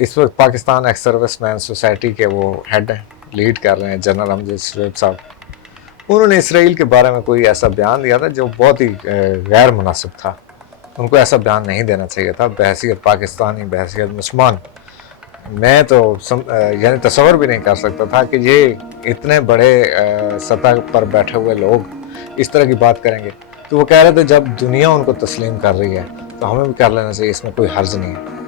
اس وقت Pakistan x service مین society کے وہ ہیڈ ہیں، لیڈ کر رہے ہیں جنرل امجد شریف صاحب. انہوں نے اسرائیل کے بارے میں کوئی ایسا بیان دیا تھا جو بہت ہی غیر مناسب تھا. ان کو ایسا بیان نہیں دینا چاہیے تھا بحیثیت پاکستانی، بحیثیت مسلمان. میں تو یعنی تصور بھی نہیں کر سکتا تھا کہ یہ اتنے بڑے سطح پر بیٹھے ہوئے لوگ اس طرح کی بات کریں گے. تو وہ کہہ رہے تھے جب دنیا ان کو تسلیم کر رہی ہے تو ہمیں بھی کر لینا چاہیے، اس میں کوئی حرج نہیں ہے.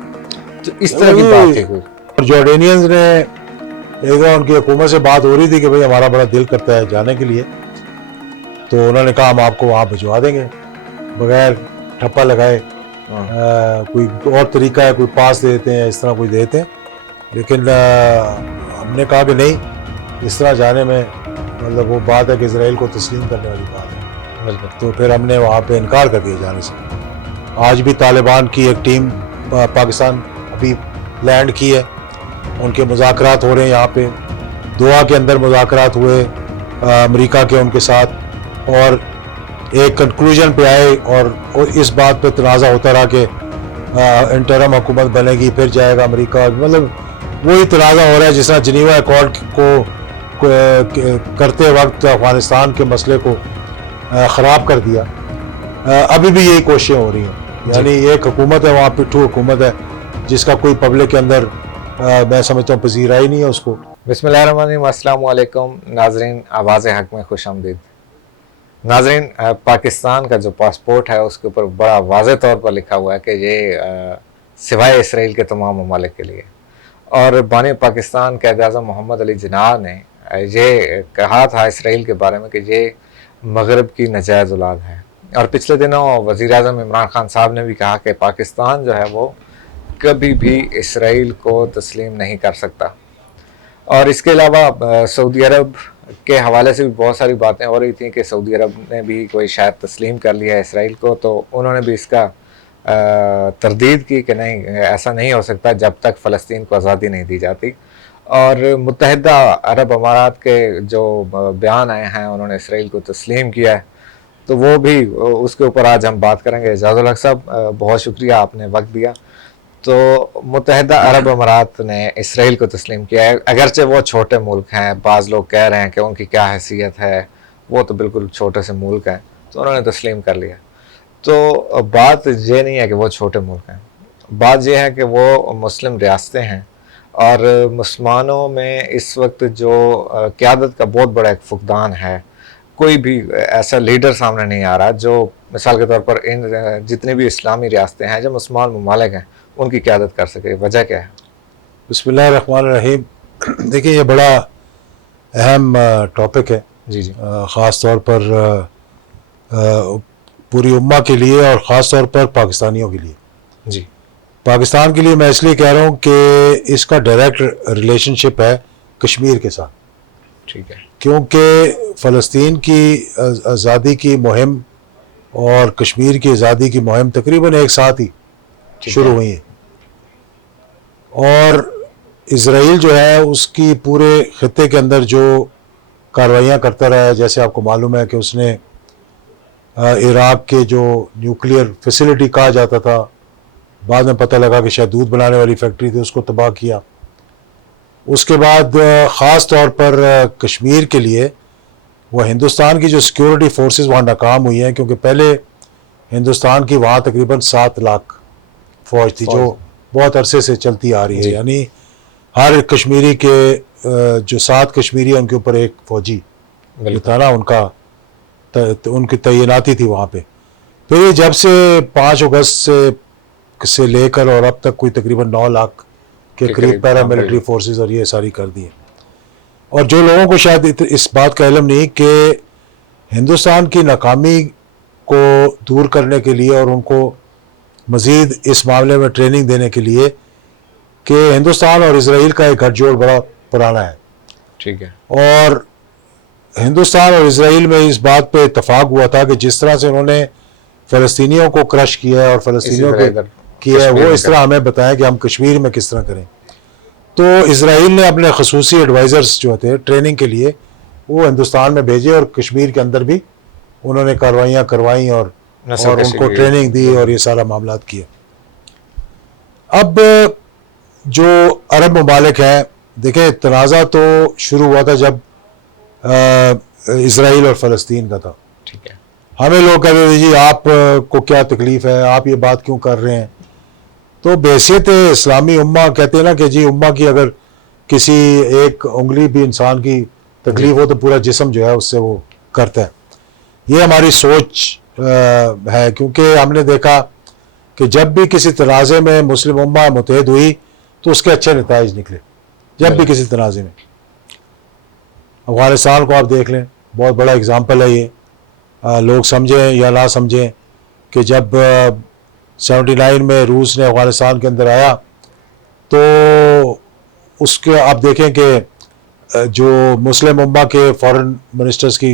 تو اس طرح کی بات تھی کوئی. اور جارڈینینز نے ایک دفعہ ان کی حکومت سے بات ہو رہی تھی کہ بھئی ہمارا بڑا دل کرتا ہے جانے کے لیے، تو انہوں نے کہا ہم آپ کو وہاں بھجوا دیں گے بغیر ٹھپا لگائے. کوئی اور طریقہ ہے، کوئی پاس دے دیتے ہیں، اس طرح کوئی دیتے ہیں. لیکن ہم نے کہا کہ نہیں، اس طرح جانے میں مطلب وہ بات ہے کہ اسرائیل کو تسلیم کرنے والی بات ہے. تو پھر ہم نے وہاں پہ انکار کر دیا جانے سے. آج بھی طالبان کی ایک ٹیم پاکستان ابھی لینڈ کی ہے، ان کے مذاکرات ہو رہے ہیں یہاں پہ. دوحہ کے اندر مذاکرات ہوئے امریکہ کے ان کے ساتھ، اور ایک کنکلوژن پہ آئے، اور اس بات پہ تنازع ہوتا رہا کہ انٹرم حکومت بنے گی، پھر جائے گا امریکہ. مطلب وہی تنازع ہو رہا ہے جس طرح جنیوا ایکارڈ کو کرتے وقت افغانستان کے مسئلے کو خراب کر دیا. ابھی بھی یہی کوششیں ہو رہی ہیں. یعنی ایک حکومت ہے وہاں، پٹھو حکومت ہے جس کا کوئی پبلک کے اندر میں سمجھتا ہوں پذیرائی نہیں ہے اس کو. بسم اللہ الرحمن الرحیم. السلام علیکم ناظرین، آواز حق میں خوش آمدید. ناظرین، پاکستان کا جو پاسپورٹ ہے اس کے اوپر بڑا واضح طور پر لکھا ہوا ہے کہ یہ سوائے اسرائیل کے تمام ممالک کے لیے. اور بانی پاکستان قائد اعظم محمد علی جناح نے یہ کہا تھا اسرائیل کے بارے میں کہ یہ مغرب کی ناجائز اولاد ہے. اور پچھلے دنوں وزیر اعظم عمران خان صاحب نے بھی کہا کہ پاکستان جو ہے وہ کبھی بھی اسرائیل کو تسلیم نہیں کر سکتا. اور اس کے علاوہ سعودی عرب کے حوالے سے بھی بہت ساری باتیں ہو رہی تھیں کہ سعودی عرب نے بھی کوئی شاید تسلیم کر لیا ہے اسرائیل کو. تو انہوں نے بھی اس کا تردید کی کہ نہیں، ایسا نہیں ہو سکتا جب تک فلسطین کو آزادی نہیں دی جاتی. اور متحدہ عرب امارات کے جو بیان آئے ہیں، انہوں نے اسرائیل کو تسلیم کیا ہے، تو وہ بھی اس کے اوپر آج ہم بات کریں گے. اعجاز الحق صاحب، بہت شکریہ، آپ نے وقت دیا. تو متحدہ عرب امارات نے اسرائیل کو تسلیم کیا ہے، اگرچہ وہ چھوٹے ملک ہیں. بعض لوگ کہہ رہے ہیں کہ ان کی کیا حیثیت ہے، وہ تو بالکل چھوٹے سے ملک ہیں، تو انہوں نے تسلیم کر لیا. تو بات یہ نہیں ہے کہ وہ چھوٹے ملک ہیں، بات یہ ہے کہ وہ مسلم ریاستیں ہیں، اور مسلمانوں میں اس وقت جو قیادت کا بہت بڑا ایک فقدان ہے. کوئی بھی ایسا لیڈر سامنے نہیں آ رہا جو مثال کے طور پر ان جتنی بھی اسلامی ریاستیں ہیں جو مسلمان ممالک ہیں ان کی قیادت کر سکے. وجہ کیا ہے؟ بسم اللہ الرحمن الرحیم. دیکھیں، یہ بڑا اہم ٹاپک ہے. جی جی. خاص طور پر پوری امہ کے لیے، اور خاص طور پر پاکستانیوں کے لیے. جی. پاکستان کے لیے میں اس لیے کہہ رہا ہوں کہ اس کا ڈائریکٹ ریلیشن شپ ہے کشمیر کے ساتھ. ٹھیک ہے. کیونکہ فلسطین کی آزادی کی مہم اور کشمیر کی آزادی کی مہم تقریباً ایک ساتھ ہی شروع ہوئی ہیں. اور اسرائیل جو ہے اس کی پورے خطے کے اندر جو کارروائیاں کرتا رہا ہے، جیسے آپ کو معلوم ہے کہ اس نے عراق کے جو نیوکلیئر فیسلٹی کہا جاتا تھا، بعد میں پتہ لگا کہ شاید دودھ بنانے والی فیکٹری تھی، اس کو تباہ کیا. اس کے بعد خاص طور پر کشمیر کے لیے وہ ہندوستان کی جو سیکیورٹی فورسز وہاں ناکام ہوئی ہیں، کیونکہ پہلے ہندوستان کی وہاں تقریباً 7 لاکھ فوج تھی جو بہت عرصے سے چلتی آ رہی ہے. یعنی ہر کشمیری کے جو 7 کشمیری ہیں ان کے اوپر ایک فوجی جو تھا نا، ان کی تعیناتی تھی وہاں پہ. پھر یہ جب سے 5 اگست سے لے کر اور اب تک کوئی تقریباً 9 لاکھ کے قریب پیراملٹری فورسز اور یہ ساری کر دی ہیں. اور جو لوگوں کو شاید اس بات کا علم نہیں کہ ہندوستان کی ناکامی کو دور کرنے کے لیے اور ان کو مزید اس معاملے میں ٹریننگ دینے کے لیے کہ ہندوستان اور اسرائیل کا ایک گٹھ جوڑ بڑا پرانا ہے. ٹھیک ہے. اور ہندوستان اور اسرائیل میں اس بات پہ اتفاق ہوا تھا کہ جس طرح سے انہوں نے فلسطینیوں کو کرش کیا ہے اور فلسطینیوں کو کیا ہے، وہ اس طرح ہمیں بتائیں کہ ہم کشمیر میں کس طرح کریں. تو اسرائیل نے اپنے خصوصی ایڈوائزرز جو تھے ٹریننگ کے لیے وہ ہندوستان میں بھیجے، اور کشمیر کے اندر بھی انہوں نے کارروائیاں کروائیں اور ان کو ٹریننگ دی اور یہ سارا معاملات کیا. اب جو عرب ممالک ہیں، دیکھیں تنازع تو شروع ہوا تھا جب اسرائیل اور فلسطین کا تھا. ٹھیک ہے. ہمیں لوگ کہتے تھے جی آپ کو کیا تکلیف ہے، آپ یہ بات کیوں کر رہے ہیں. تو بحیثیت اسلامی امہ کہتے ہیں نا کہ جی امہ کی اگر کسی ایک انگلی بھی انسان کی تکلیف ہو تو پورا جسم جو ہے اس سے وہ کرتا ہے. یہ ہماری سوچ ہے، کیونکہ ہم نے دیکھا کہ جب بھی کسی تنازع میں مسلم امہ متحد ہوئی تو اس کے اچھے نتائج نکلے. جب بھی کسی تنازع میں، افغانستان کو آپ دیکھ لیں، بہت بڑا اگزامپل ہے یہ. لوگ سمجھیں یا نہ سمجھیں کہ جب 79 میں روس نے افغانستان کے اندر آیا تو اس کے آپ دیکھیں کہ جو مسلم امہ کے فارن منسٹرز کی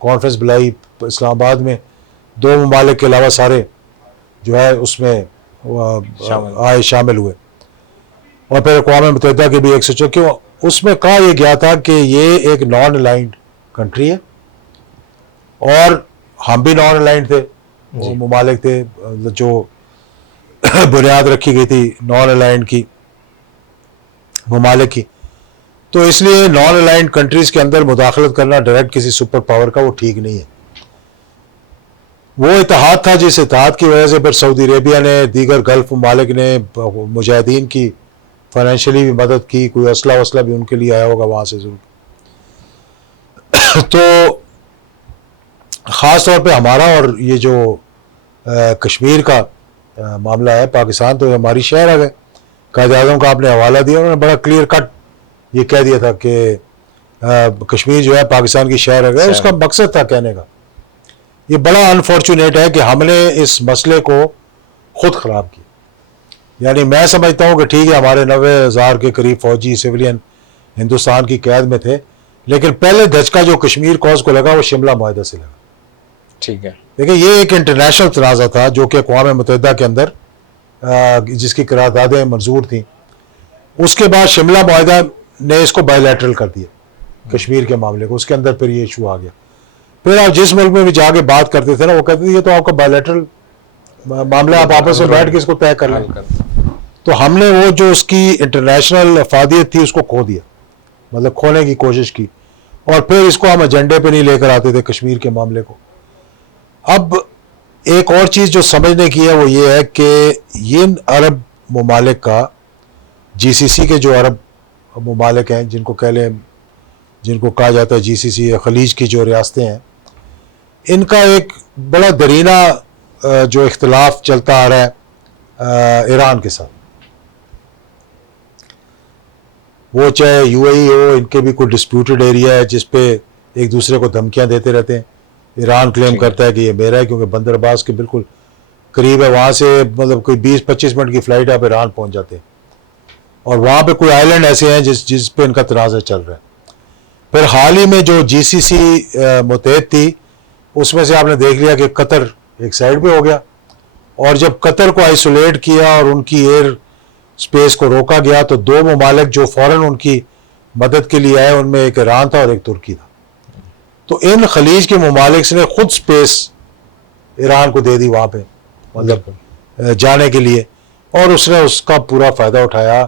کانفرنس بلائی اسلام آباد میں، 2 ممالک کے علاوہ سارے جو ہے اس میں شامل ہوئے. اور پھر اقوام متحدہ کے بھی 104، اس میں کہا یہ گیا تھا کہ یہ ایک نان الائنڈ کنٹری ہے، اور ہم بھی نان الائنڈ تھے. وہ ممالک تھے جو بنیاد رکھی گئی تھی نان الائنڈ کی ممالک کی. تو اس لیے نان الائنڈ کنٹریز کے اندر مداخلت کرنا ڈائریکٹ کسی سپر پاور کا وہ ٹھیک نہیں ہے. وہ اتحاد تھا جس اتحاد کی وجہ سے پھر سعودی عربیہ نے، دیگر گلف ممالک نے مجاہدین کی فائنینشلی بھی مدد کی، کوئی اسلحہ وسلح بھی ان کے لیے آیا ہوگا وہاں سے ضرور. تو خاص طور پہ ہمارا اور یہ جو کشمیر کا معاملہ ہے، پاکستان تو ہماری شہر ہے. قائد اعظم کا آپ نے حوالہ دیا، انہوں نے بڑا کلیئر کٹ یہ کہہ دیا تھا کہ کشمیر جو ہے پاکستان کی شہر ہے. اس کا مقصد تھا کہنے کا. یہ بڑا انفارچونیٹ ہے کہ ہم نے اس مسئلے کو خود خراب کیا. یعنی میں سمجھتا ہوں کہ ٹھیک ہے ہمارے 90,000 کے قریب فوجی سویلین ہندوستان کی قید میں تھے، لیکن پہلے دھچکا جو کشمیر کوز کو لگا وہ شملہ معاہدہ سے لگا. ٹھیک ہے. دیکھیں یہ ایک انٹرنیشنل تنازع تھا جو کہ اقوام متحدہ کے اندر جس کی قراردادیں منظور تھیں. اس کے بعد شملہ معاہدہ نے اس کو بائی لیٹرل کر دیا کشمیر کے معاملے کو. اس کے اندر پھر یہ ایشو آ گیا. پھر آپ جس ملک میں بھی جا کے بات کرتے تھے نا، وہ کہتے تھے یہ تو آپ کا بائی لیٹرل معاملہ، آپ آپس میں بیٹھ کے اس کو طے کر لیں. تو ہم نے وہ جو اس کی انٹرنیشنل افادیت تھی اس کو کھو دیا، مطلب کھونے کی کوشش کی، اور پھر اس کو ہم ایجنڈے پہ نہیں لے کر آتے تھے کشمیر کے معاملے کو. اب ایک اور چیز جو سمجھنے کی ہے وہ یہ ہے کہ ان عرب ممالک کا، جی سی سی کے جو عرب ممالک ہیں جن کو کہا جاتا ہے جی سی سی، خلیج کی جو ریاستیں ہیں، ان کا ایک بڑا درینہ جو اختلاف چلتا آ رہا ہے ایران کے ساتھ. وہ چاہے یو اے ای ہو، ان کے بھی کوئی ڈسپیوٹڈ ایریا ہے جس پہ ایک دوسرے کو دھمکیاں دیتے رہتے ہیں. ایران کلیم کرتا ہے کہ یہ میرا ہے کیونکہ بندر عباس کے بالکل قریب ہے، وہاں سے مطلب کوئی 20-25 منٹ کی فلائٹ آپ ایران پہنچ جاتے ہیں. اور وہاں پہ کوئی آئی لینڈ ایسے ہیں جس پہ ان کا تنازع چل رہا ہے. پھر حال ہی میں جو جی سی سی متحد تھی اس میں سے آپ نے دیکھ لیا کہ قطر ایک سائڈ پہ ہو گیا، اور جب قطر کو آئسولیٹ کیا اور ان کی ایئر سپیس کو روکا گیا تو 2 ممالک جو فوراً ان کی مدد کے لیے آئے، ان میں ایک ایران تھا اور ایک ترکی تھا. تو ان خلیج کے ممالک نے خود سپیس ایران کو دے دی وہاں پہ، مطلب جانے کے لیے، اور اس نے اس کا پورا فائدہ اٹھایا.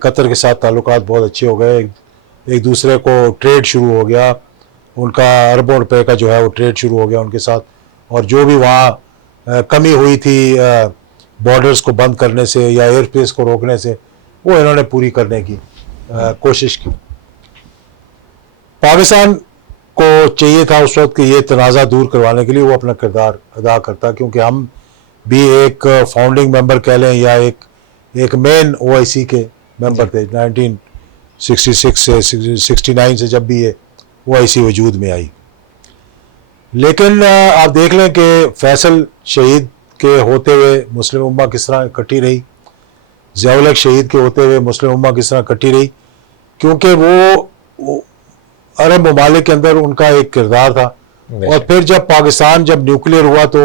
قطر کے ساتھ تعلقات بہت اچھے ہو گئے، ایک دوسرے کو ٹریڈ شروع ہو گیا، ان کا اربوں روپے کا جو ہے وہ ٹریڈ شروع ہو گیا ان کے ساتھ. اور جو بھی وہاں کمی ہوئی تھی بارڈرز کو بند کرنے سے یا ایئر اسپیس کو روکنے سے، وہ انہوں نے پوری کرنے کی کوشش کی. پاکستان کو چاہیے تھا اس وقت کہ یہ تنازع دور کروانے کے لیے وہ اپنا کردار ادا کرتا، کیونکہ ہم بھی ایک فاؤنڈنگ ممبر کہہ لیں یا ایک مین او آئی سی کے ممبر تھے 1966 سے 69 سے جب بھی یہ او آئی سی وجود میں آئی. لیکن آپ دیکھ لیں کہ فیصل شہید کے ہوتے ہوئے مسلم امہ کس طرح اکٹھی رہی، ضیاء الحق شہید کے ہوتے ہوئے مسلم امہ کس طرح اکٹھی رہی، کیونکہ وہ عرب ممالک کے اندر ان کا ایک کردار تھا. اور پھر جب پاکستان جب نیوکلیئر ہوا تو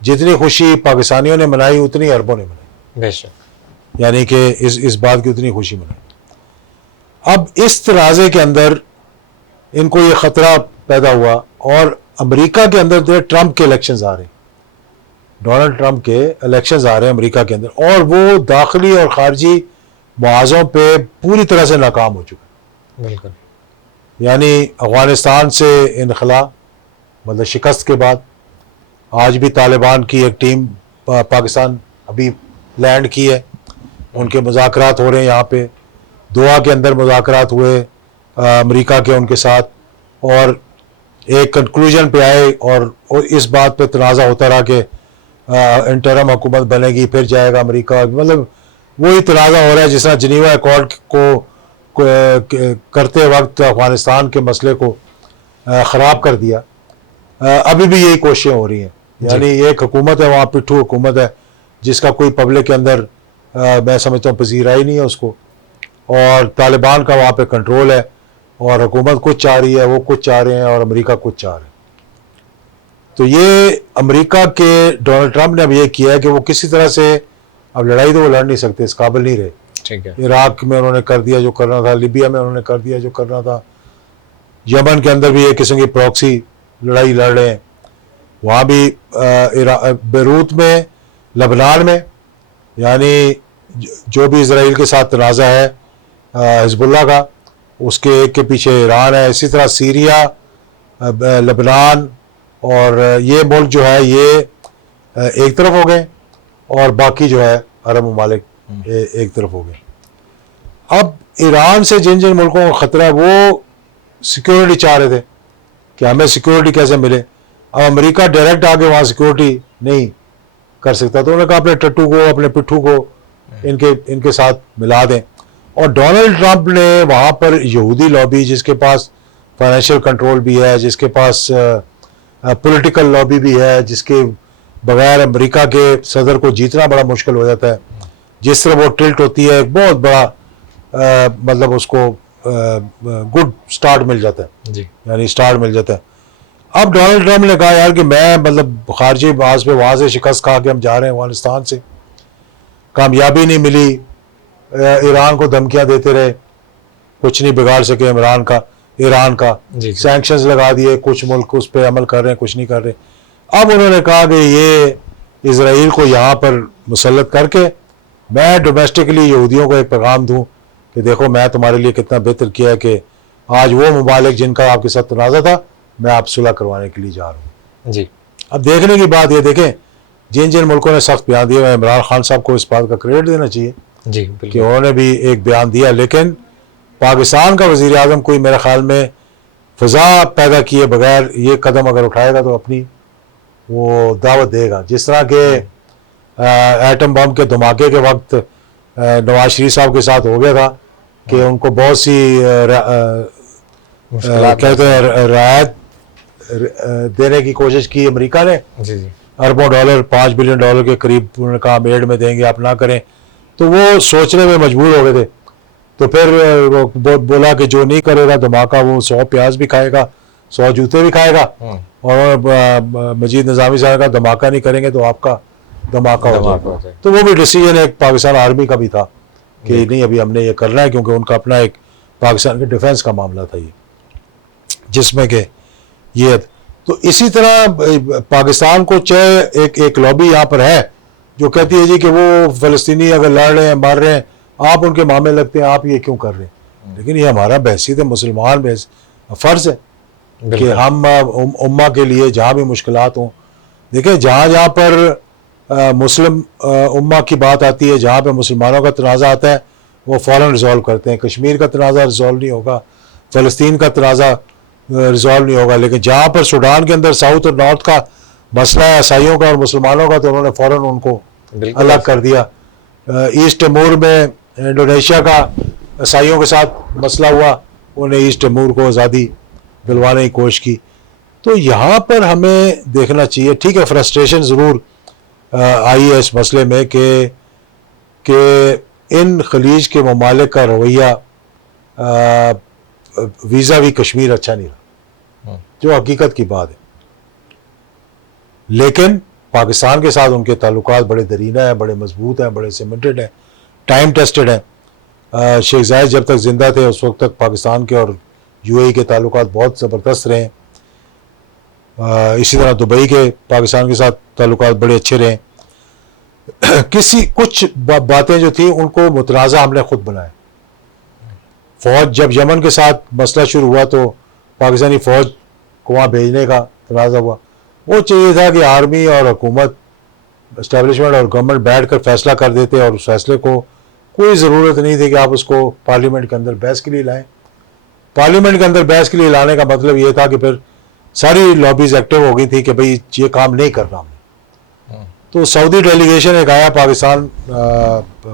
جتنی خوشی پاکستانیوں نے منائی اتنی عربوں نے منائی، یعنی کہ اس بات کی اتنی خوشی منائی. اب اس تنازع کے اندر ان کو یہ خطرہ پیدا ہوا، اور امریکہ کے اندر ٹرمپ کے الیکشنز آ رہے ہیں، ڈونلڈ ٹرمپ کے الیکشنز آ رہے ہیں امریکہ کے اندر، اور وہ داخلی اور خارجی معاہدوں پہ پوری طرح سے ناکام ہو چکا ہے. بالکل. یعنی افغانستان سے انخلا مطلب شکست کے بعد آج بھی طالبان کی ایک ٹیم پاکستان ابھی لینڈ کی ہے, ان کے مذاکرات ہو رہے ہیں یہاں پہ, دوحہ کے اندر مذاکرات ہوئے امریکہ کے ان کے ساتھ, اور ایک کنکلوژن پہ آئے, اور اس بات پہ تنازع ہوتا رہا کہ انٹرم حکومت بنے گی پھر جائے گا امریکہ. مطلب وہی تنازع ہو رہا ہے جس طرح جنیوا ایکارڈ کو کرتے وقت افغانستان کے مسئلے کو خراب کر دیا, ابھی بھی یہی کوششیں ہو رہی ہیں. یعنی ایک حکومت ہے وہاں, پٹھو حکومت ہے جس کا کوئی پبلک کے اندر میں سمجھتا ہوں پذیرائی نہیں ہے اس کو, اور طالبان کا وہاں پہ کنٹرول ہے, اور حکومت کچھ چاہ رہی ہے, وہ کچھ چاہ رہے ہیں, اور امریکہ کچھ چاہ رہے ہیں. تو یہ امریکہ کے ڈونلڈ ٹرمپ نے اب یہ کیا ہے کہ وہ کسی طرح سے, اب لڑائی تو وہ لڑ نہیں سکتے, اس قابل نہیں رہے. ٹھیک ہے. عراق میں انہوں نے کر دیا جو کرنا تھا, لیبیا میں انہوں نے کر دیا جو کرنا تھا, یمن کے اندر بھی ایک قسم کی پراکسی لڑائی لڑ رہے ہیں, وہاں بھی بیروت میں, لبنان میں, یعنی جو بھی اسرائیل کے ساتھ تنازع ہے حزب اللہ کا, اس کے ایک کے پیچھے ایران ہے. اسی طرح سیریا, لبنان, اور یہ ملک جو ہے یہ ایک طرف ہو گئے, اور باقی جو ہے عرب ممالک ایک طرف ہو گئے. اب ایران سے جن جن ملکوں کا خطرہ ہے وہ سیکیورٹی چاہ رہے تھے کہ ہمیں سیکیورٹی کیسے ملے. اب امریکہ ڈائریکٹ آ کے وہاں سیکیورٹی نہیں کر سکتا, تو انہوں نے کہا اپنے ٹٹو کو, اپنے پٹھو کو ان کے ساتھ ملا دیں. اور ڈونلڈ ٹرمپ نے وہاں پر یہودی لابی, جس کے پاس فائنینشیل کنٹرول بھی ہے, جس کے پاس پولیٹیکل لابی بھی ہے, جس کے بغیر امریکہ کے صدر کو جیتنا بڑا مشکل ہو جاتا ہے, جس طرح وہ ٹلٹ ہوتی ہے, ایک بہت بڑا مطلب اس کو گڈ سٹارٹ مل جاتا ہے, جی. یعنی سٹارٹ مل جاتا ہے. اب ڈونلڈ ٹرمپ نے کہا یار کہ میں مطلب خارجی باز پہ وہاں سے شکست کھا کے ہم جا رہے ہیں افغانستان سے, کامیابی نہیں ملی, ایران کو دھمکیاں دیتے رہے, کچھ نہیں بگاڑ سکے ایران کا جی. سینکشنز لگا دیے, کچھ ملک اس پہ عمل کر رہے ہیں, کچھ نہیں کر رہے. اب انہوں نے کہا کہ یہ اسرائیل کو یہاں پر مسلط کر کے میں ڈومیسٹکلی یہودیوں کو ایک پیغام دوں کہ دیکھو میں تمہارے لیے کتنا بہتر کیا ہے, کہ آج وہ ممالک جن کا آپ کے ساتھ تنازع تھا میں آپ صلح کروانے کے لیے جا رہا ہوں. جی. اب دیکھنے کی بات یہ, دیکھیں جن جن ملکوں نے سخت بیان دیا, میں عمران خان صاحب کو اس بات کا کریڈٹ دینا چاہیے جی. کہ بالکل. انہوں نے بھی ایک بیان دیا, لیکن پاکستان کا وزیر اعظم کوئی میرے خیال میں فضا پیدا کیے بغیر یہ قدم اگر اٹھائے گا تو اپنی وہ دعوت دے گا. جس طرح کہ ایٹم بم کے دھماکے کے وقت نواز شریف صاحب کے ساتھ ہو گیا تھا کہ ان کو بہت سی کہتے ہیں رعایت دینے کی کوشش کی امریکہ نے, جی. جی. اربوں ڈالر, $5 بلین کے قریب انہوں نے کہا ہم ایڈ میں دیں گے, آپ نہ کریں. تو وہ سوچنے میں مجبور ہو گئے تھے. تو پھر بولا کہ جو نہیں کرے گا دھماکہ وہ 100 پیاز بھی کھائے گا, 100 جوتے بھی کھائے گا. اور مجید نظامی صاحب کا دھماکہ نہیں کریں گے تو آپ کا دھماکہ ہو جائے گا. تو وہ بھی ڈیسیجن ایک پاکستان آرمی کا بھی تھا کہ نہیں ابھی ہم نے یہ کرنا ہے, کیونکہ ان کا اپنا ایک پاکستان کے ڈیفنس کا معاملہ تھا یہ, جس میں کہ یہ. تو اسی طرح پاکستان کو چاہے ایک لابی یہاں پر ہے جو کہتی ہے جی کہ وہ فلسطینی اگر لڑ رہے ہیں, مار رہے ہیں, آپ ان کے معاملے لگتے ہیں, آپ یہ کیوں کر رہے ہیں. لیکن یہ ہمارا بحثیت مسلمان فرض ہے کہ ہم امہ کے لیے جہاں بھی مشکلات ہوں, دیکھیں جہاں پر مسلم امہ کی بات آتی ہے, جہاں پہ مسلمانوں کا تنازع آتا ہے وہ فوراً ریزالو کرتے ہیں. کشمیر کا تنازع ریزالو نہیں ہوگا, فلسطین کا تنازع ریزالو نہیں ہوگا, لیکن جہاں پر سوڈان کے اندر ساؤتھ اور نارتھ کا مسئلہ ہے عیسائیوں کا اور مسلمانوں کا, تو انہوں نے فوراً ان کو الگ کر دیا. ایسٹ ٹیمور میں انڈونیشیا کا عیسائیوں کے ساتھ مسئلہ ہوا, انہوں نے ایسٹ ٹیمور کو آزادی دلوانے کی کوشش کی. تو یہاں پر ہمیں دیکھنا چاہیے, ٹھیک ہے فرسٹریشن ضرور آئی ہے اس مسئلے میں کہ ان خلیج کے ممالک کا رویہ ویزا بھی کشمیر اچھا نہیں رہا, جو حقیقت کی بات ہے. لیکن پاکستان کے ساتھ ان کے تعلقات بڑے درینہ ہیں, بڑے مضبوط ہیں, بڑے سیمنٹڈ ہیں, ٹائم ٹیسٹڈ ہیں. شیخ زاید جب تک زندہ تھے اس وقت تک پاکستان کے اور یو اے ای کے تعلقات بہت زبردست رہے. اسی طرح دبئی کے پاکستان کے ساتھ تعلقات بڑے اچھے رہے. کچھ باتیں جو تھیں ان کو متنازع ہم نے خود بنائے. فوج جب یمن کے ساتھ مسئلہ شروع ہوا تو پاکستانی فوج کو وہاں بھیجنے کا تنازع ہوا. وہ چاہیے تھا کہ آرمی اور حکومت اسٹیبلشمنٹ اور گورنمنٹ بیٹھ کر فیصلہ کر دیتے, اور اس فیصلے کو کوئی ضرورت نہیں تھی کہ آپ اس کو پارلیمنٹ کے اندر بحث کے لیے لائیں. پارلیمنٹ کے اندر بحث کے لیے لانے کا مطلب یہ تھا کہ پھر ساری لابیز ایکٹیو ہو گئی تھی کہ بھئی یہ کام نہیں کرنا ہم نے. تو سعودی ڈیلیگیشن ایک آیا پاکستان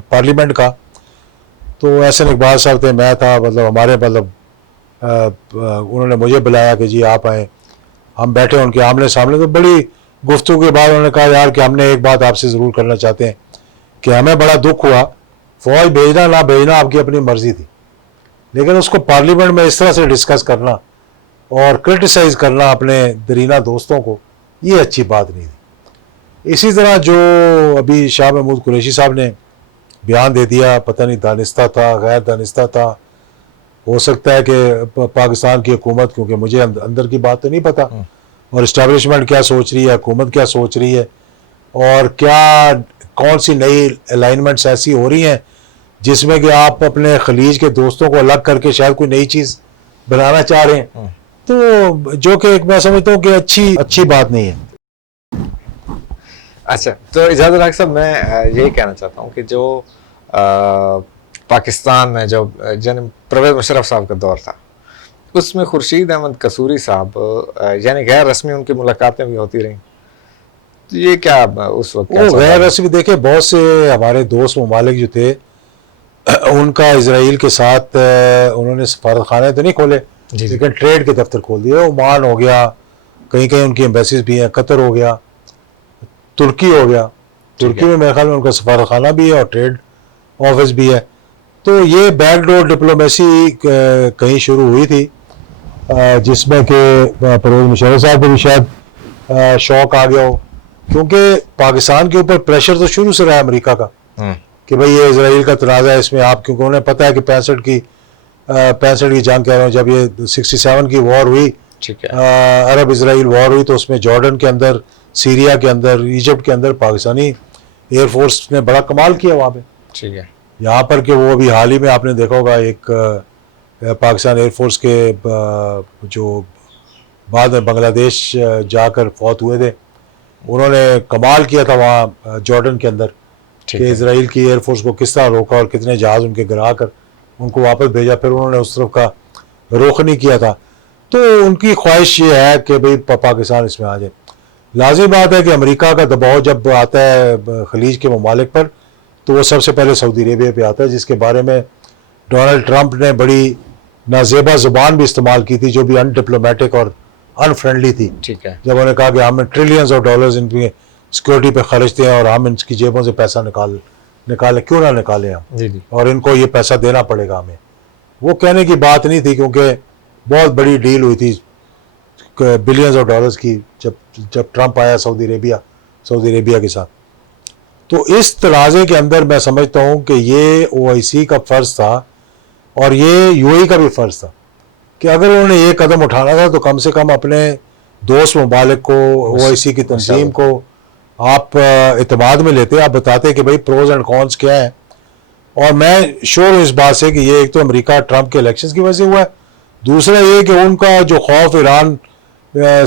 پارلیمنٹ کا, تو احسن اقبال صاحب تھے, میں تھا, مطلب ہمارے انہوں نے مجھے بلایا کہ جی آپ آئیں. ہم بیٹھے ان کے آمنے سامنے, تو بڑی گفتگو کے بعد انہوں نے کہا یار کہ ہم نے ایک بات آپ سے ضرور کرنا چاہتے ہیں کہ ہمیں بڑا دکھ ہوا, فوج بھیجنا نہ بھیجنا آپ کی اپنی مرضی تھی, لیکن اس کو پارلیمنٹ میں اس طرح سے ڈسکس کرنا اور کرٹیسائز کرنا اپنے درینہ دوستوں کو, یہ اچھی بات نہیں تھی. اسی طرح جو ابھی شاہ محمود قریشی صاحب نے بیان دے دیا, پتہ نہیں دانستہ تھا غیر دانستہ تھا, ہو سکتا ہے کہ پاکستان کی حکومت, کیونکہ مجھے اندر کی بات تو نہیں پتہ, اور اسٹیبلشمنٹ کیا سوچ رہی ہے, حکومت کیا سوچ رہی ہے, اور کیا کون سی نئی الائنمنٹس ایسی ہو رہی ہیں جس میں کہ آپ اپنے خلیج کے دوستوں کو الگ کر کے شاید کوئی نئی چیز بنانا چاہ رہے ہیں, تو جو کہ میں سمجھتا ہوں کہ اچھی بات نہیں ہے. اچھا, تو اجازت ڈاکٹر صاحب میں یہی کہنا چاہتا ہوں کہ جو پاکستان میں جو پرویز مشرف صاحب کا دور تھا, اس میں خورشید احمد قصوری صاحب یعنی غیر رسمی ان کی ملاقاتیں بھی ہوتی رہیں, تو یہ کیا اس وقت وہ غیر رسمی, دیکھیں بہت سے ہمارے دوست ممالک جو تھے ان کا اسرائیل کے ساتھ انہوں نے سفارت خانے تو نہیں کھولے, لیکن ٹریڈ کے دفتر کھول دیے. عمان ہو گیا, کہیں کہیں ان کی ایمبیسیز بھی ہیں, قطر ہو گیا, ترکی ہو گیا, ترکی میں میرے خیال میں ان کا سفارت خانہ بھی ہے اور ٹریڈ آفس بھی ہے. تو یہ بیک ڈور ڈپلومیسی کہیں شروع ہوئی تھی, جس میں کہ پرویز مشرف صاحب کو بھی شاید شوق آ گیا ہو, کیونکہ پاکستان کے اوپر پریشر تو شروع سے رہا ہے امریکہ کا کہ بھئی یہ اسرائیل کا تنازع ہے, اس میں آپ, کیونکہ انہیں پتہ ہے کہ 65 کی جنگ کہہ رہا ہوں, جب یہ 67 کی وار ہوئی, عرب اسرائیل وار ہوئی, تو اس میں جارڈن کے اندر, سیریا کے اندر, ایجپٹ کے اندر پاکستانی ایئر فورس نے بڑا کمال کیا وہاں پہ. ٹھیک ہے, یہاں پر کہ وہ ابھی حال ہی میں آپ نے دیکھا ہوگا ایک پاکستان ایئر فورس کے جو بعد میں بنگلہ دیش جا کر فوت ہوئے تھے, انہوں نے کمال کیا تھا وہاں جارڈن کے اندر کہ اسرائیل کی ایئر فورس کو کس طرح روکا اور کتنے جہاز ان کے گرا کر ان کو واپس بھیجا, پھر انہوں نے اس طرف کا رخ نہیں کیا تھا. تو ان کی خواہش یہ ہے کہ بھئی پاکستان اس میں آ جائے. لازمی بات ہے کہ امریکہ کا دباؤ جب آتا ہے خلیج کے ممالک پر, تو وہ سب سے پہلے سعودی عربیہ پہ آتا ہے, جس کے بارے میں ڈونلڈ ٹرمپ نے بڑی نازیبا زبان بھی استعمال کی تھی, جو بھی ان ڈپلومیٹک اور ان فرینڈلی تھی. ٹھیک ہے, جب انہوں نے کہا کہ ہم ٹریلینز آف ڈالرز ان کی سیکورٹی پہ خرچتے ہیں اور ہم ان کی جیبوں سے پیسہ نکالیں, کیوں نہ نکالیں ہم, اور ان کو یہ پیسہ دینا پڑے گا ہمیں. وہ کہنے کی بات نہیں تھی, کیونکہ بہت بڑی ڈیل ہوئی تھی بلینز آف ڈالرز کی جب ٹرمپ آیا سعودی عربیہ کے ساتھ. تو اس تنازع کے اندر میں سمجھتا ہوں کہ یہ OIC کا فرض تھا اور یہ UAE کا بھی فرض تھا کہ اگر انہوں نے یہ قدم اٹھانا تھا تو کم سے کم اپنے دوست ممالک کو, OIC کی تنظیم کو آپ اعتماد میں لیتے, آپ بتاتے کہ بھئی پروز اینڈ کونس کیا ہیں. اور میں شور ہوں اس بات سے کہ یہ ایک تو امریکہ ٹرمپ کے الیکشنز کی وجہ سے ہوا ہے, دوسرا یہ کہ ان کا جو خوف ایران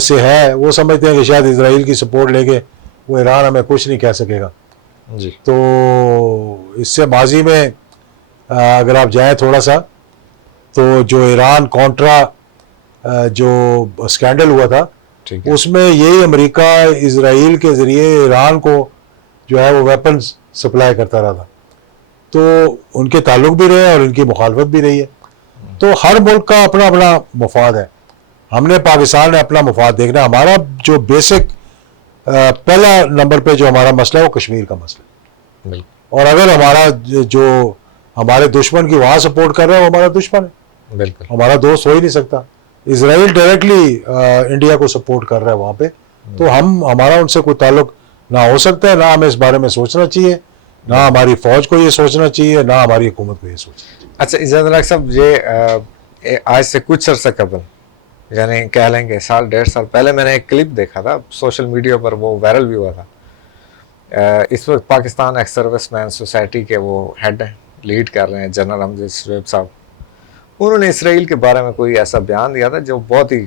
سے ہے, وہ سمجھتے ہیں کہ شاید اسرائیل کی سپورٹ لے کے وہ ایران ہمیں کچھ نہیں کہہ سکے گا. تو اس سے ماضی میں اگر آپ جائیں تھوڑا سا, تو جو ایران کانٹرا جو اسکینڈل ہوا تھا, اس میں یہی امریکہ اسرائیل کے ذریعے ایران کو جو ہے وہ ویپنز سپلائی کرتا رہا تھا. تو ان کے تعلق بھی رہے اور ان کی مخالفت بھی رہی ہے. تو ہر ملک کا اپنا اپنا مفاد ہے. ہم نے پاکستان نے اپنا مفاد دیکھنا. ہمارا جو بیسک پہلا نمبر پہ جو ہمارا مسئلہ ہے وہ کشمیر کا مسئلہ ہے, اور اگر ہمارا جو ہمارے دشمن کی وہاں سپورٹ کر رہا ہے وہ ہمارا دشمن ہے, بالکل ہمارا دوست ہو ہی نہیں سکتا. اسرائیل ڈائریکٹلی انڈیا کو سپورٹ کر رہا ہے وہاں پہ, تو ہمارا ان سے کوئی تعلق نہ ہو سکتا ہے, نہ ہمیں اس بارے میں سوچنا چاہیے, نہ ہماری فوج کو یہ سوچنا چاہیے, نہ ہماری حکومت کو یہ سوچنا چاہیے. اچھا اجازت ڈاکٹر صاحب, یہ آج سے کچھ عرصہ قبل, یعنی کہہ لیں گے 1.5 سال پہلے, میں نے ایک کلپ دیکھا تھا سوشل میڈیا پر, وہ وائرل بھی ہوا تھا. اس وقت پاکستان ایکس سروس مین سوسائٹی کے وہ ہیڈ ہیں، لیڈ کر رہے ہیں، جنرل حمزہ شعیب صاحب. انہوں نے اسرائیل کے بارے میں کوئی ایسا بیان دیا تھا جو بہت ہی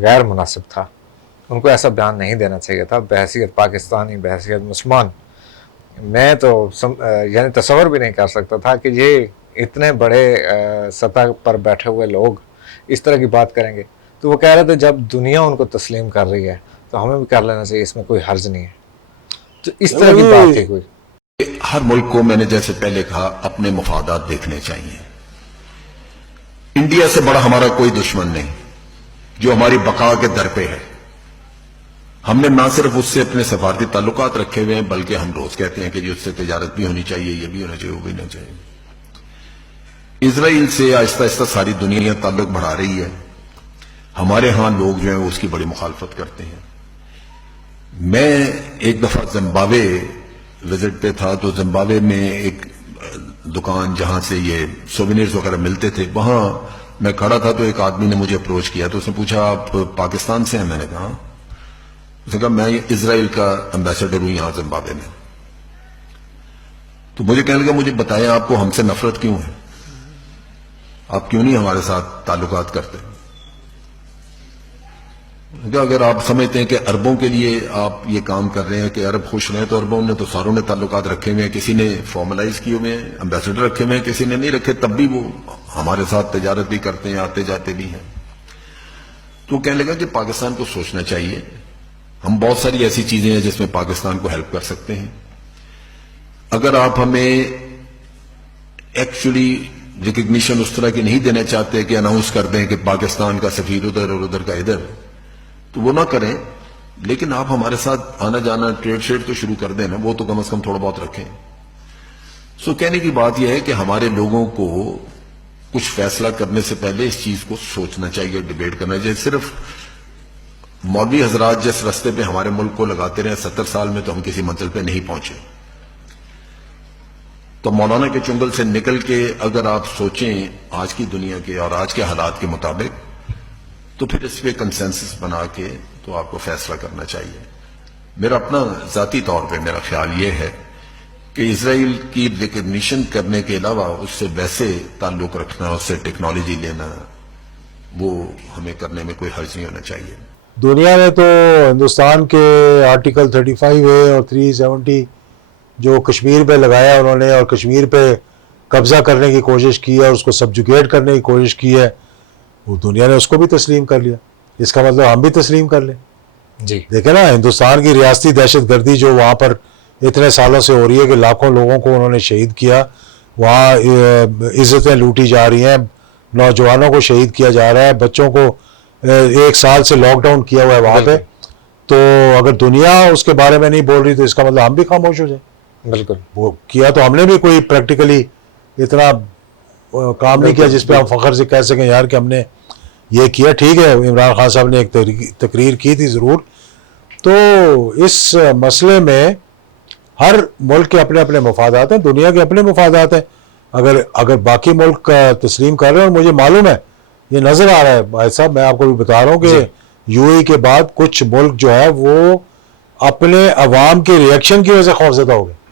غیر مناسب تھا. ان کو ایسا بیان نہیں دینا چاہیے تھا بحیثیت پاکستانی، بحیثیت مسلمان. میں تو یعنی تصور بھی نہیں کر سکتا تھا کہ یہ اتنے بڑے سطح پر بیٹھے ہوئے لوگ اس طرح کی بات کریں گے. تو وہ کہہ رہے تھے جب دنیا ان کو تسلیم کر رہی ہے تو ہمیں بھی کر لینا چاہیے، اس میں کوئی حرج نہیں ہے. تو اس طرح کی بات تھی کوئی. ہر ملک کو میں نے جیسے پہلے کہا اپنے مفادات دیکھنے چاہیے. انڈیا سے بڑا ہمارا کوئی دشمن نہیں جو ہماری بقا کے در پہ ہے. ہم نے نہ صرف اس سے اپنے سفارتی تعلقات رکھے ہوئے ہیں بلکہ ہم روز کہتے ہیں کہ جی اس سے تجارت بھی ہونی چاہیے، یہ بھی ہونا چاہیے، وہ بھی ہونا چاہیے. اسرائیل سے آہستہ آہستہ ساری دنیا تعلق بڑھا رہی ہے. ہمارے ہاں لوگ جو ہیں وہ اس کی بڑی مخالفت کرتے ہیں. میں ایک دفعہ زمبابوے وزٹ پہ تھا تو زمبابوے میں ایک دکان جہاں سے یہ سووینئرز وغیرہ ملتے تھے، وہاں میں کھڑا تھا تو ایک آدمی نے مجھے اپروچ کیا تو اس نے پوچھا آپ پاکستان سے ہیں؟ میں نے کہا اس نے کہا میں اسرائیل کا امبیسڈر ہوں یہاں زمبابوے میں. تو مجھے کہنے لگا مجھے بتائیں آپ کو ہم سے نفرت کیوں ہے، آپ کیوں نہیں ہمارے ساتھ تعلقات کرتے؟ کہ اگر آپ سمجھتے ہیں کہ عربوں کے لیے آپ یہ کام کر رہے ہیں کہ عرب خوش رہیں تو عربوں نے تو ساروں نے تعلقات رکھے ہوئے ہیں، کسی نے فارملائز کیے ہوئے ہیں، امبیسڈر رکھے ہوئے ہیں، کسی نے نہیں رکھے، تب بھی وہ ہمارے ساتھ تجارت بھی کرتے ہیں، آتے جاتے بھی ہیں. تو کہنے لگا کہ پاکستان کو سوچنا چاہیے، ہم بہت ساری ایسی چیزیں ہیں جس میں پاکستان کو ہیلپ کر سکتے ہیں. اگر آپ ہمیں ایکچولی ریکگنیشن اس طرح کی نہیں دینا چاہتے کہ اناؤنس کر دیں کہ پاکستان کا سفیر ادھر اور ادھر کا ادھر، تو وہ نہ کریں، لیکن آپ ہمارے ساتھ آنا جانا ٹریڈ شیڈ تو شروع کر دیں نا، وہ تو کم از کم تھوڑا بہت رکھیں. سو کہنے کی بات یہ ہے کہ ہمارے لوگوں کو کچھ فیصلہ کرنے سے پہلے اس چیز کو سوچنا چاہیے، ڈیبیٹ کرنا چاہیے. صرف مولوی حضرات جس رستے پہ ہمارے ملک کو لگاتے رہے 70 سال میں تو ہم کسی منزل پہ نہیں پہنچے. تو مولانا کے چنگل سے نکل کے اگر آپ سوچیں آج کی دنیا کے اور آج کے حالات کے مطابق تو پھر اس پہ کنسنسس بنا کے تو آپ کو فیصلہ کرنا چاہیے. میرا اپنا ذاتی طور پہ میرا خیال یہ ہے کہ اسرائیل کی ریکگنیشن کرنے کے علاوہ اس سے ویسے تعلق رکھنا، اس سے ٹیکنالوجی لینا، وہ ہمیں کرنے میں کوئی حرج نہیں ہونا چاہیے. دنیا نے تو ہندوستان کے آرٹیکل 35A اور 370 جو کشمیر پہ لگایا انہوں نے، اور کشمیر پہ قبضہ کرنے کی کوشش کی ہے اور اس کو سبجوگیٹ کرنے کی کوشش کی ہے، وہ دنیا نے اس کو بھی تسلیم کر لیا. اس کا مطلب ہم بھی تسلیم کر لیں. جی دیکھیں نا، ہندوستان کی ریاستی دہشت گردی جو وہاں پر اتنے سالوں سے ہو رہی ہے کہ لاکھوں لوگوں کو انہوں نے شہید کیا، وہاں عزتیں لوٹی جا رہی ہیں، نوجوانوں کو شہید کیا جا رہا ہے، بچوں کو 1 سال سے لاک ڈاؤن کیا ہوا ہے وہاں پہ. تو اگر دنیا اس کے بارے میں نہیں بول رہی تو اس کا مطلب ہم بھی خاموش ہو جائیں. بالکل. وہ کیا تو ہم نے بھی کوئی پریکٹیکلی اتنا کام نہیں کیا جس پہ ہم فخر سے کہہ سکیں یار کہ ہم نے یہ کیا. ٹھیک ہے عمران خان صاحب نے ایک تقریر کی تھی ضرور. تو اس مسئلے میں ہر ملک کے اپنے اپنے مفادات ہیں، دنیا کے اپنے مفادات ہیں. اگر باقی ملک تسلیم کر رہے ہیں، اور مجھے معلوم ہے یہ نظر آ رہا ہے بھائی صاحب، میں آپ کو بھی بتا رہا ہوں کہ یو اے کے بعد کچھ ملک جو ہے وہ اپنے عوام کے ریئیکشن کی وجہ سے خوفزدہ ہو گئے،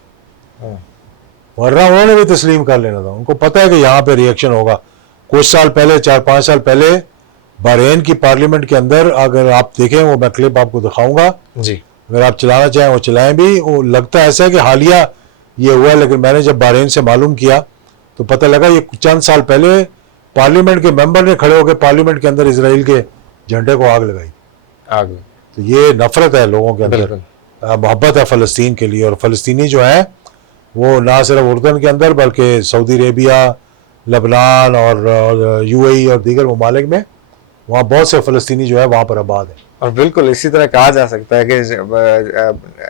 ورنہ انہوں نے بھی تسلیم کر لینا تھا. ان کو پتہ ہے کہ یہاں پہ ریئیکشن ہوگا. کچھ سال پہلے 4-5 سال پہلے بحرین کی پارلیمنٹ کے اندر، اگر آپ دیکھیں وہ میں کلپ آپ کو دکھاؤں گا، جی اگر آپ چلانا چاہیں وہ چلائیں بھی. وہ لگتا ہے ایسا ہے کہ حالیہ یہ ہوا ہے، لیکن میں نے جب بحرین سے معلوم کیا تو پتہ لگا یہ چند سال پہلے پارلیمنٹ کے ممبر نے کھڑے ہو کے پارلیمنٹ کے اندر اسرائیل کے جھنڈے کو آگ لگائی. آگے تو یہ نفرت ہے لوگوں کے اندر، محبت ہے فلسطین کے لیے. اور فلسطینی جو ہیں وہ نہ صرف اردن کے اندر بلکہ سعودی عربیہ، لبنان اور یو اے ای اور دیگر ممالک میں وہاں بہت سے فلسطینی جو ہے وہاں پر آباد ہیں. اور بالکل اسی طرح کہا جا سکتا ہے کہ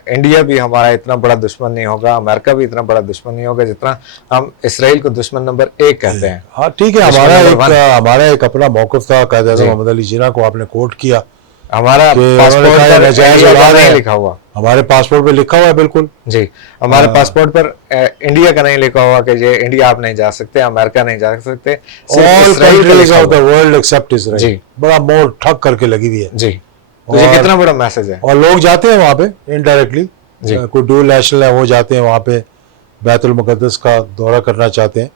انڈیا بھی ہمارا اتنا بڑا دشمن نہیں ہوگا، امریکہ بھی اتنا بڑا دشمن نہیں ہوگا جتنا ہم اسرائیل کو دشمن نمبر 1 کہتے ہیں. ہاں ٹھیک ہے، ہمارا ایک اپنا موقف تھا. قائد اعظم محمد علی جناح کو آپ نے کوٹ کیا، ہمارا پاسپورٹ پر انڈیا کا نہیں لکھا ہوا، ہمارے پاسپورٹ پہ لکھا ہوا ہے بالکل. جی ہمارے پاسپورٹ پر انڈیا کا نہیں لکھا ہوا کہ یہ انڈیا آپ نہیں جا سکتے، امریکہ نہیں جا سکتے، All countries of the world except Israel. جی بڑا مور ٹھک کر کے لگی ہوئی ہے. جی تو یہ کتنا بڑا میسج ہے. اور لوگ جاتے ہیں وہاں پہ انڈائریکٹلی. جی کوئی ڈول نیشنل ہے وہ جاتے ہیں وہاں پہ بیت المقدس کا دورہ کرنا چاہتے ہیں.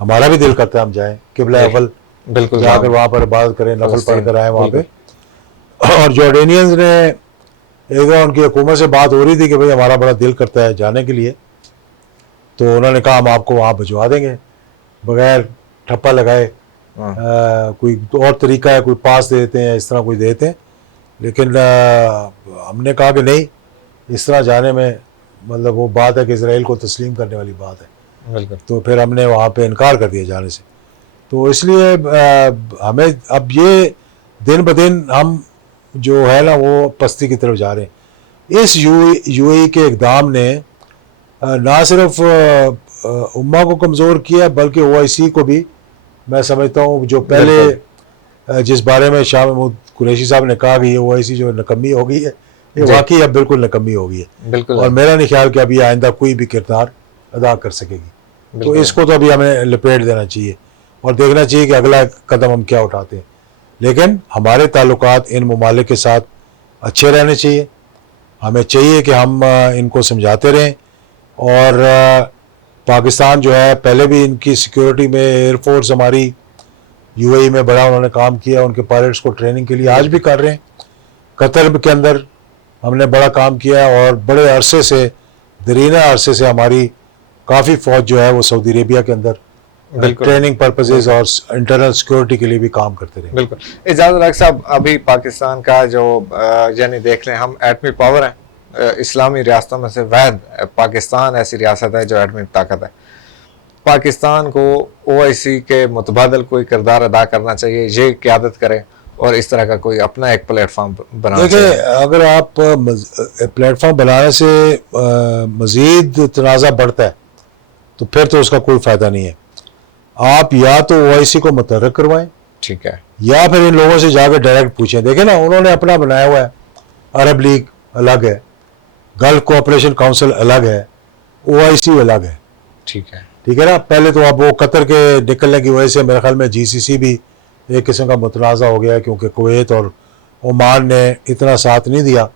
ہمارا بھی دل کرتا ہے ہم جائیں قبلہ اول بالکل جا کر وہاں پر عبادت کریں, نفل پڑھ کر آئیں وہاں پہ. بالکل. اور جارڈینینز نے ایک دفعہ ان کی حکومت سے بات ہو رہی تھی کہ بھئی ہمارا بڑا دل کرتا ہے جانے کے لیے, تو انہوں نے کہا ہم آپ کو وہاں بھجوا دیں گے بغیر ٹھپا لگائے. کوئی اور طریقہ ہے, کوئی پاس دے دیتے ہیں, اس طرح کوئی دیتے ہیں, لیکن ہم نے کہا کہ نہیں, اس طرح جانے میں مطلب وہ بات ہے کہ اسرائیل کو تسلیم کرنے والی بات ہے. بالکل. تو پھر ہم نے وہاں پہ انکار کر دیا جانے سے. تو اس لیے ہمیں اب یہ دن بدن ہم جو ہے نا وہ پستی کی طرف جا رہے ہیں. اس یو اے کے اقدام نے نہ صرف امہ کو کمزور کیا بلکہ او آئی سی کو بھی, میں سمجھتا ہوں جو پہلے جس بارے میں شاہ محمود قریشی صاحب نے کہا کہ یہ او آئی سی جو نکمی ہو گئی ہے, یہ واقعی اب بالکل نکمی ہو گئی ہے. بالکل. اور میرا نہیں خیال کہ ابھی آئندہ کوئی بھی کردار ادا کر سکے گی. تو اس کو تو ابھی ہمیں لپیٹ دینا چاہیے اور دیکھنا چاہیے کہ اگلا قدم ہم کیا اٹھاتے ہیں. لیکن ہمارے تعلقات ان ممالک کے ساتھ اچھے رہنے چاہیے. ہمیں چاہیے کہ ہم ان کو سمجھاتے رہیں. اور پاکستان جو ہے پہلے بھی ان کی سیکیورٹی میں ایئر فورس ہماری یو اے ای میں بڑا انہوں نے کام کیا, ان کے پائلٹس کو ٹریننگ کے لیے آج بھی کر رہے ہیں. قطر کے اندر ہم نے بڑا کام کیا اور بڑے عرصے سے, دیرینہ عرصے سے ہماری کافی فوج جو ہے وہ سعودی عربیہ کے اندر ٹریننگ پرپزز اور انٹرنل سیکورٹی کے لیے بھی کام کرتے رہے. بالکل. اجازت رکھ صاحب, ابھی پاکستان کا جو یعنی دیکھ لیں ہم ایٹمی پاور ہیں, اسلامی ریاستوں میں سے واحد پاکستان ایسی ریاست ہے جو ایٹمی طاقت ہے. پاکستان کو او آئی سی کے متبادل کوئی کردار ادا کرنا چاہیے, یہ قیادت کرے اور اس طرح کا کوئی اپنا ایک پلیٹ فارم بنانا چاہیے. دیکھیں اگر آپ پلیٹ فارم بنانے سے مزید تنازع بڑھتا ہے تو پھر تو اس کا کوئی فائدہ نہیں ہے. آپ یا تو او آئی سی کو متحرک کروائیں, ٹھیک ہے, یا پھر ان لوگوں سے جا کے ڈائریکٹ پوچھیں. دیکھیں نا انہوں نے اپنا بنایا ہوا ہے, عرب لیگ الگ ہے, گلف کوآپریشن کونسل الگ ہے, او آئی سی الگ ہے. ٹھیک ہے, ٹھیک ہے نا. پہلے تو اب وہ قطر کے نکلنے کی وجہ سے میرے خیال میں جی سی سی بھی ایک قسم کا متنازع ہو گیا ہے, کیونکہ کویت اور عمان نے اتنا ساتھ نہیں دیا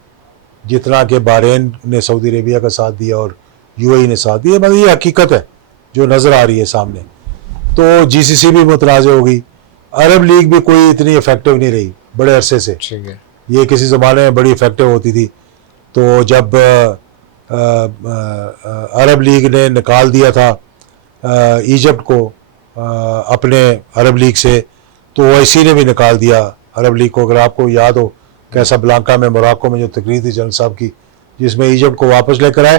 جتنا کہ بحرین نے سعودی عربیہ کا ساتھ دیا اور یو اے ای نے ساتھ دیا. مطلب یہ حقیقت ہے جو نظر آ رہی ہے سامنے. تو جی سی سی بھی متنازع ہو گئی. عرب لیگ بھی کوئی اتنی افیکٹو نہیں رہی بڑے عرصے سے. ٹھیک ہے, یہ کسی زمانے میں بڑی افیکٹو ہوتی تھی. تو جب عرب لیگ نے نکال دیا تھا ایجپٹ کو اپنے عرب لیگ سے, تو او آئی سی نے بھی نکال دیا عرب لیگ کو. اگر آپ کو یاد ہو کیسا بلانکا میں موراکو میں جو تقریر تھی جنرل صاحب کی, جس میں ایجپٹ کو واپس لے کر آئے,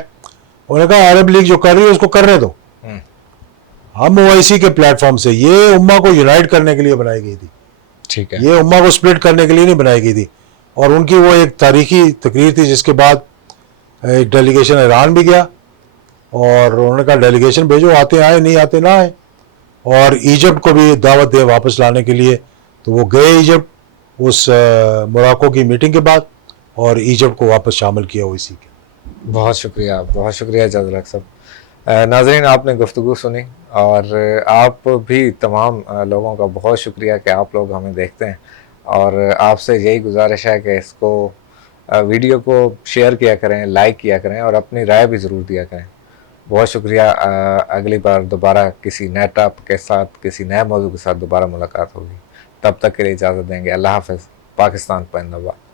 انہوں نے کہا عرب لیگ جو کر رہی ہے اس کو کرنے دو. ہم او آئی سی کے پلیٹ فارم سے, یہ امہ کو یونائٹ کرنے کے لیے بنائی گئی تھی, ٹھیک ہے, یہ امہ کو سپلٹ کرنے کے لیے نہیں بنائی گئی تھی. اور ان کی وہ ایک تاریخی تقریر تھی جس کے بعد ایک ڈیلیگیشن ایران بھی گیا اور انہوں نے کہا ڈیلیگیشن بھیجو, آتے آئے, نہیں آتے نہ آئے. اور ایجپٹ کو بھی دعوت دے واپس لانے کے لیے, تو وہ گئے ایجپٹ اس موراکو کی میٹنگ کے بعد اور ایجپٹ کو واپس شامل کیا او آئی سی کے. بہت شکریہ, بہت شکریہ اجازت رکھ صاحب. ناظرین آپ نے گفتگو سنی, اور آپ بھی تمام لوگوں کا بہت شکریہ کہ آپ لوگ ہمیں دیکھتے ہیں, اور آپ سے یہی گزارش ہے کہ اس کو ویڈیو کو شیئر کیا کریں, لائک کیا کریں, اور اپنی رائے بھی ضرور دیا کریں. بہت شکریہ. اگلی بار دوبارہ کسی نئے ٹاپ کے ساتھ, کسی نئے موضوع کے ساتھ دوبارہ ملاقات ہوگی. تب تک کے لیے اجازت دیں گے. اللہ حافظ. پاکستان پائندہ باد.